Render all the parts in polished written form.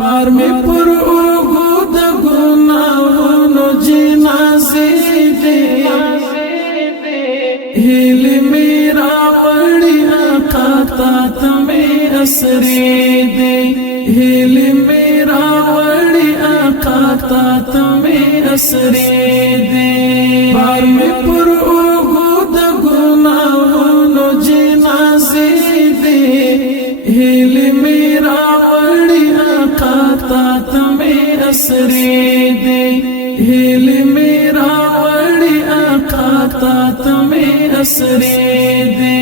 بار می پر اوگو دا گناہونو جنازے دے ہیلی میرا وڑی آقا تا تمہیں اسری دے ہیلی میرا وڑی آقا تا تمہیں اسری دے بار میں پر اوگو دا گناہونو جنازے دے ہیلی میرا وڑی آقا تا تمہیں اسری دے ہیلی میرا وڑی آقا تا تمہیں اسری دے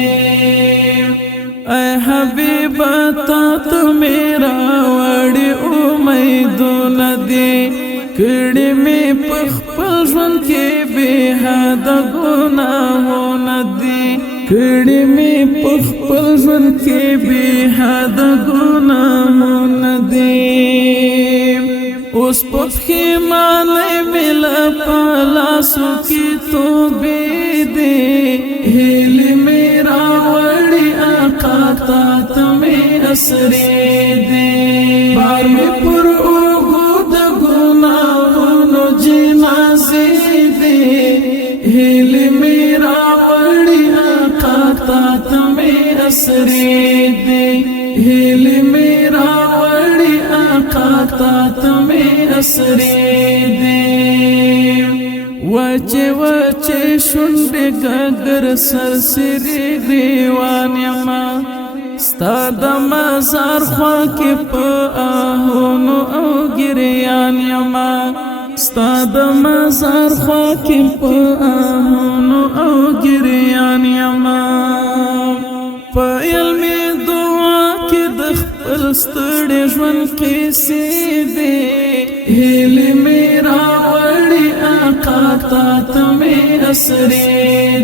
اے حبیب تا تو میرا وڑی امیدون دے کڑی میں پخپل ژوند کے بے حد گناہون دے کڑی میں پخپل ژوند کے بے حد گناہون دے اس پخیمانے ملا پالاسو کی توبے دے ہیلی میرا وڑی آقا تا تمہیں اسری دے بار میں پر اوگو دا گناہونو جنازے دے ہیلی میرا وڑی آقا تا تمہیں اسری دے ہیلی میرا وڑی آقا تا تمہیں اسری دے وچے وچے شنڈے گگر سرسری گریوان یما ستا دا مزار خواکی پا آہونو او گریان یما ستا دا مزار خواکی پا آہونو او گریان یما پا علمی دعا کی دخپل ستڑی ژوند قیسی دے ہیلی میرا وڑی آقا تا تمہیں اسری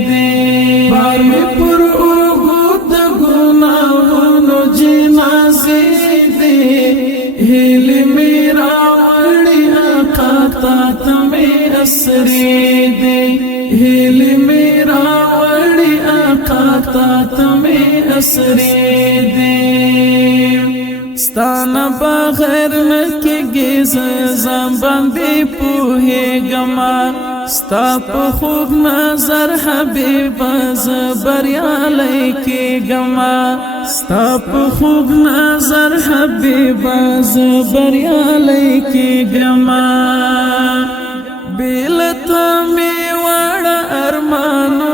دے بار میں پر اوگو دا گناہونو جنازے دے ہیلی میرا وڑی آقا تا تمہیں اسری دے ہیلی میرا وڑی آقا تا تمہیں اسری دے ستانا بغیر نکی گیز زباندی پوہی گما ستا پا خوب نظر حبیبا زبریالی کی گما ستا پا خوب نظر حبیبا زبریالی کی گما بیلتا می وڑا ارمانو